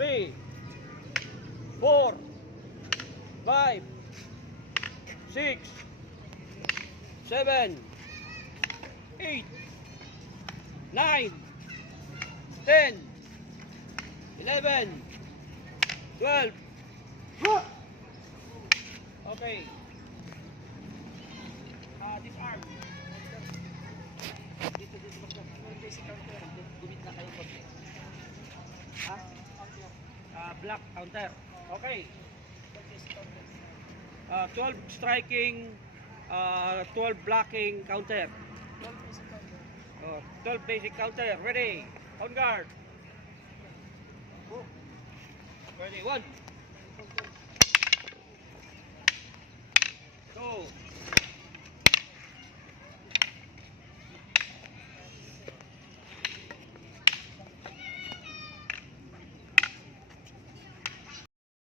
3, 4, 5, 6, 7, 8, 9, 10, 11, 12. Okay. Disarm. Dito basic counter. Gumit na kayo konti. Black counter. Okay. 12 striking, 12 blocking counter. 12 basic counter. Ready. On guard. Ready. 1, 2,